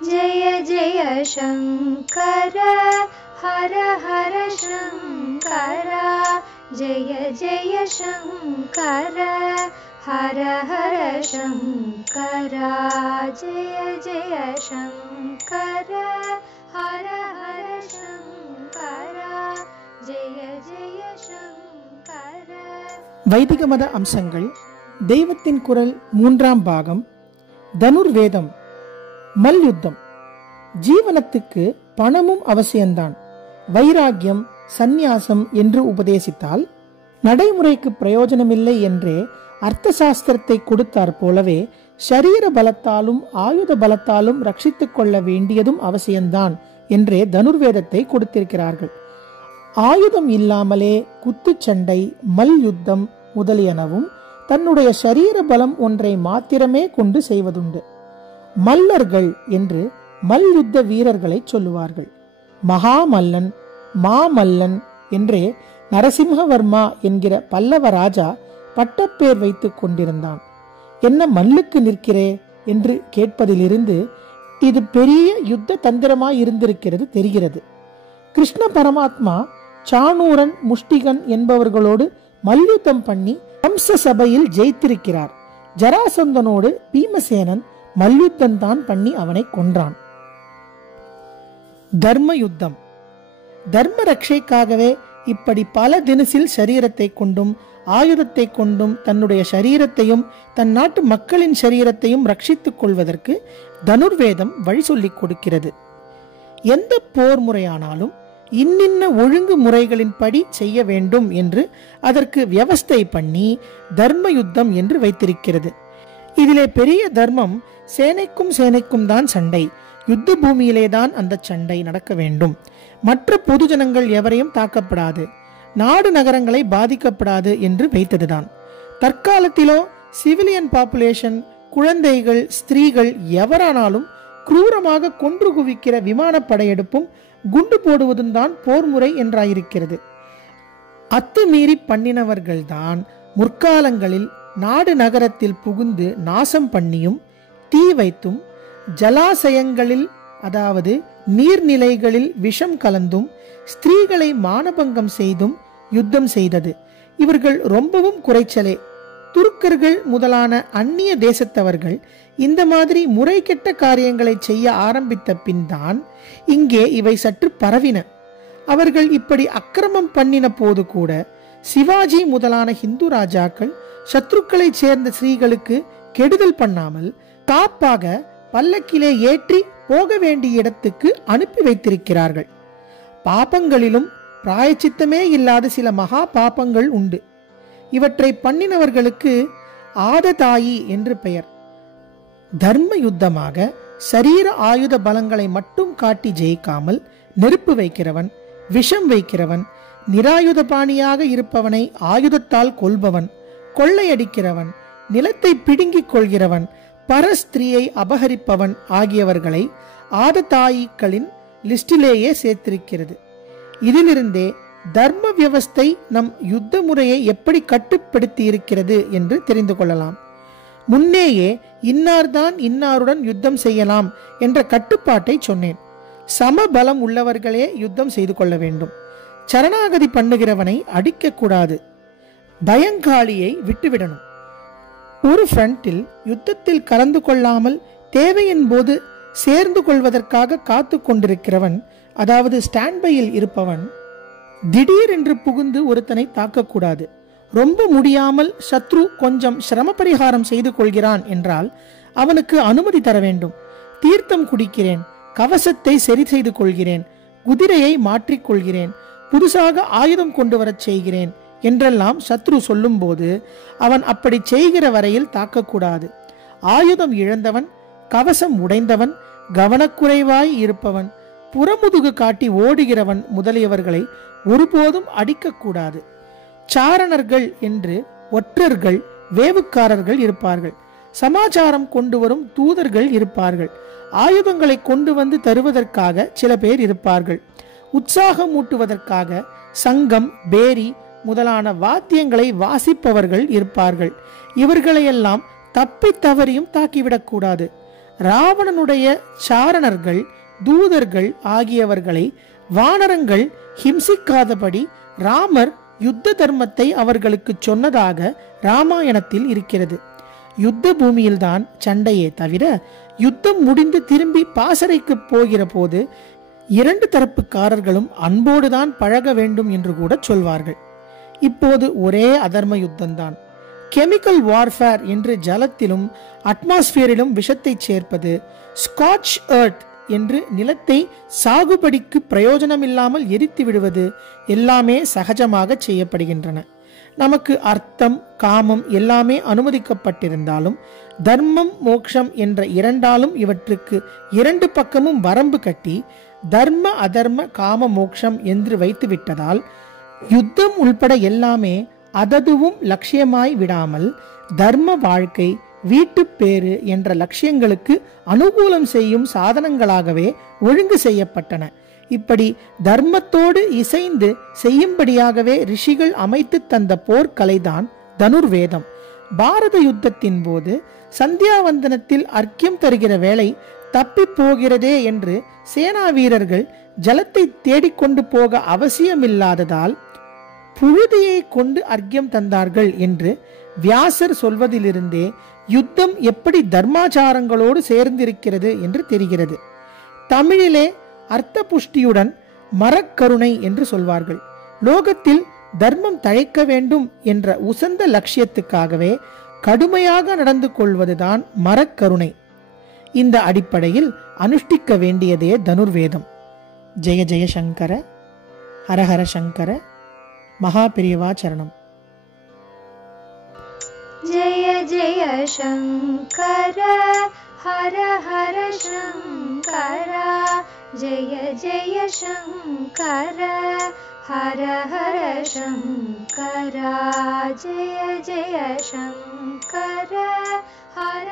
जय जय शंकर हर हर शंकर जय जय शंकर हर हर शंकर जय जय शंकर हर हर शंकर जय जय शंकर. வைதிக மத அம்சங்கள். தெய்வத்தின் குரல் 3ஆம் பாகம். தனுர்வேதம். மல்யுத்தம். ஜீவனத்துக்கு பணமும் அவசியம்தான். வைராகியம், சந்நியாசம் என்று உபதேசித்தால் நடைமுறைக்கு பிரயோஜனமில்லை என்றே அர்த்த சாஸ்திரத்தை கொடுத்தார் போலவே ஷரீர பலத்தாலும் ஆயுத பலத்தாலும் ரட்சித்துக் கொள்ள வேண்டியதும் அவசியம்தான் என்றே தனுர்வேதத்தை கொடுத்திருக்கிறார்கள். ஆயுதம் இல்லாமலே குத்துச்சண்டை, மல்யுத்தம் முதலியனவும் தன்னுடைய ஷரீர பலம் ஒன்றை மாத்திரமே கொண்டு செய்வதுண்டு. மல்லர்கள் என்று மல்யுத்த வீரர்களை சொல்லுவார்கள். மகாமல்லன், மாமல்லன் என்றே நரசிம்ஹவர்மா என்கிற பல்லவ ராஜா பட்டப்பேர் வைத்துக் கொண்டிருந்தான். என்ன மல்லுக்கு நிற்கிறே என்று கேட்பதிலிருந்து இது பெரிய யுத்த தந்திரமாய் இருந்திருக்கிறது தெரிகிறது. கிருஷ்ண பரமாத்மா சாணூரன், முஷ்டிகன் என்பவர்களோடு மல்யுத்தம் பண்ணி கம்ச சபையில் ஜெயித்திருக்கிறார். ஜராசந்தனோடு பீமசேனன் மல்யுத்தம் தான் பண்ணி அவனை கொன்றான். தர்ம யுத்தம். தர்ம ரட்சைக்காகவே இப்படி பல தினசில் சரீரத்தை கொண்டும் ஆயுதத்தை கொண்டும் தன்னுடைய சரீரத்தையும் தன் நாட்டு மக்களின் சரீரத்தையும் ரட்சித்துக் கொள்வதற்கு தனுர்வேதம் வழி சொல்லிக் கொடுக்கிறது. எந்த போர் முறையானாலும் இன்னின்ன ஒழுங்கு முறைகளின் படி செய்ய வேண்டும் என்று அதற்கு வியவஸ்தை பண்ணி தர்ம யுத்தம் என்று வைத்திருக்கிறது. இதிலே பெரிய தர்மம் சேனைக்கும் தான் சண்டை. யுத்த பூமியிலே தான் அந்த சண்டை நடக்க வேண்டும். மற்ற பொதுஜனங்கள் எவரையும் தாக்கப்படாது, நாடு நகரங்களை பாதிக்கப்படாது என்று வைத்ததுதான். தற்காலத்திலோ சிவிலியன் பாப்புலேஷன், குழந்தைகள், ஸ்திரீகள் எவரானாலும் குரூரமாக கொன்று குவிக்கிற விமான படையெடுப்பும் குண்டு போடுவதும் தான் போர் முறை என்றாயிருக்கிறது. அத்துமீறி பண்ணினவர்கள்தான் முற்காலங்களில் நாடு நகரத்தில் புகுந்து நாசம் பண்ணியும் தீ வைத்தும் ஜலாசயங்களில் அதாவது நீர்நிலைகளில் விஷம் கலந்தும் ஸ்திரீகளை மானபங்கம் செய்தும் யுத்தம் செய்தது. இவர்கள் ரொம்பவும் குறைச்சலே. துருக்கர்கள் முதலான அந்நிய தேசத்தவர்கள் இந்த மாதிரி முறை கெட்ட காரியங்களை செய்ய ஆரம்பித்த பின் தான் இங்கே இவை சற்று பரவின. அவர்கள் இப்படி அக்கிரமம் பண்ணின போது கூட சிவாஜி முதலான ஹிந்து ராஜாக்கள் சத்ருக்களை சேர்ந்த ஸ்திரீகளுக்கு கெடுதல் பண்ணாமல் காப்பாக பல்லக்கிலே ஏற்றி போக வேண்டிய இடத்துக்கு அனுப்பி வைத்திருக்கிறார்கள். பாபங்களிலும் பிராயச்சித்தமே இல்லாத சில மகா பாபங்கள் உண்டு. இவற்றை பண்ணினவர்களுக்கு ஆததாயி என்று பெயர். தர்ம யுத்தமாக சரீர ஆயுத பலங்களை மட்டும் காட்டி ஜெயிக்காமல் நெருப்பு வைக்கிறவன், விஷம் வைக்கிறவன், நிராயுதபாணியாக இருப்பவனை ஆயுதத்தால் கொல்பவன், கொள்ளையடிக்கிறவன், நிலத்தை பிடுங்கிக் கொள்கிறவன், பரஸ்திரியை அபகரிப்பவன் ஆகியவர்களை ஆததாயிகளின் லிஸ்டிலேயே சேர்த்திருக்கிறது. இதிலிருந்தே தர்ம வியவஸ்தை நம் யுத்த முறையை எப்படி கட்டுப்படுத்தி இருக்கிறது என்று தெரிந்து கொள்ளலாம். முன்னேயே இன்னார்தான் இன்னாருடன் யுத்தம் செய்யலாம் என்ற கட்டுப்பாட்டை சொன்னேன். சமபலம் உள்ளவர்களே யுத்தம் செய்து கொள்ள வேண்டும். சரணாகதி பண்ணுகிறவனை அடிக்க கூடாது. பயங்காளியை விட்டுவிடணும். ஒரு ஃப்ரண்டில் யுத்தத்தில் கலந்து கொள்ளாமல் தேவையின் போது சேர்ந்து கொள்வதற்காக காத்து கொண்டிருக்கிறவன், அதாவது ஸ்டாண்ட்பையில் இருப்பவன், திடீரென்று புகுந்து ஒருத்தனை தாக்கக்கூடாது. ரொம்ப முடியாமல் சத்ரு கொஞ்சம் சிரம பரிகாரம் செய்து கொள்கிறான் என்றால் அவனுக்கு அனுமதி தர வேண்டும். தீர்த்தம் குடிக்கிறேன், கவசத்தை சரி செய்து கொள்கிறேன், குதிரையை மாற்றிக்கொள்கிறேன், புதுசாக ஆயுதம் கொண்டு வரச் செய்கிறேன் என்றெல்லாம் சத்ரு சொல்லும் போது அவன் அப்படி செய்கிற வரையில் தாக்கக்கூடாது. ஆயுதம் இழந்தவன், கவசம் உடைந்தவன், கவனக்குறைவாய் இருப்பவன், புறமுதுகு காட்டி ஓடுகிறவன் முதலியவர்களை ஒருபோதும் அடிக்கக்கூடாது. சாரணர்கள் என்று ஒற்றர்கள், வேவுக்காரர்கள் இருப்பார்கள். சமாச்சாரம் கொண்டு வரும் தூதர்கள் இருப்பார்கள். ஆயுதங்களை கொண்டு வந்து தருவதற்காக சில பேர் இருப்பார்கள். உற்சாகமூட்டுவதற்காக சங்கம், பேரி முதலான வாத்தியங்களை வாசிப்பவர்கள் இருப்பார்கள். இவர்களையெல்லாம் தப்பி தவறியும் தாக்கிவிடக்கூடாது. ராவணனுடைய சாரணர்கள், தூதர்கள் ஆகியவர்களை வானரங்கள் ஹிம்சிக்காதபடி ராமர் யுத்த தர்மத்தை அவர்களுக்கு சொன்னதாக ராமாயணத்தில் இருக்கிறது. யுத்த பூமியில்தான் சண்டையே தவிர யுத்தம் முடிந்து திரும்பி பாசறைக்கு போகிற போது இரண்டு தரப்புக்காரர்களும் அன்போடுதான் பழக வேண்டும் என்று கூட சொல்வார்கள். இப்போது ஒரே அதர்ம யுத்தம்தான். கெமிக்கல் வார்ஃபேர் என்று ஜலத்திலும் அட்மாஸ்பியரிலும் விஷத்தை சேர்ப்பது, ஸ்காட்ச் எர்த் என்று நிலத்தை சாகுபடிக்கு பிரயோஜனமில்லாமல் எரித்து விடுவது எல்லாமே சகஜமாக செய்யப்படுகின்றன. நமக்கு அர்த்தம், காமம் எல்லாமே அனுமதிக்கப்பட்டிருந்தாலும் தர்மம், மோட்சம் என்ற இரண்டாலும் இவற்றுக்கு இரண்டு பக்கமும் வரம்பு கட்டி தர்ம அதர்ம காம மோட்சம் என்று வைத்து விட்டதால் யுத்தம் உள்பட எல்லாமே அததுவும் லட்சியமாய் விடாமல் தர்ம வாழ்க்கை, வீட்டுப்பேறு என்ற லட்சியங்களுக்கு அனுகூலம் செய்யும் சாதனங்களாகவே ஒழுங்கு செய்யப்பட்டன. இப்படி தர்மத்தோடு இசைந்து செய்யும்படியாகவே ரிஷிகள் அமைத்து தந்த போர்க்கலைதான் தனுர்வேதம். பாரத யுத்தத்தின் போது சந்தியாவந்தனத்தில் அர்க்கியம் தருகிற வேளை தப்பி போகிறதே என்று சேனா வீரர்கள் ஜலத்தை தேடிக்கொண்டு போக அவசியமில்லாததால் புழுதியை கொண்டு அர்க்கியம் தந்தார்கள் என்று வியாசர் சொல்வதிலிருந்தே யுத்தம் எப்படி தர்மாச்சாரங்களோடு சேர்ந்திருக்கிறது என்று தெரிகிறது. தமிழிலே அர்த்த புஷ்டியுடன் மரக்கருணை என்று சொல்வார்கள். லோகத்தில் தர்மம் தழைக்க வேண்டும் என்ற உசந்த லட்சியத்துக்காகவே கடுமையாக நடந்து கொள்வதுதான் மரக்கருணை. இந்த அடிப்படையில் அனுஷ்டிக்க வேண்டியதே தனுர்வேதம். ஜெய ஜெய சங்கர, ஹரஹர சங்கர, மகாபிரியவா சரணம். जय जय शंकर हर हर शंकर, जय जय शंकर हर हर शंकर, जय जय शंकर हर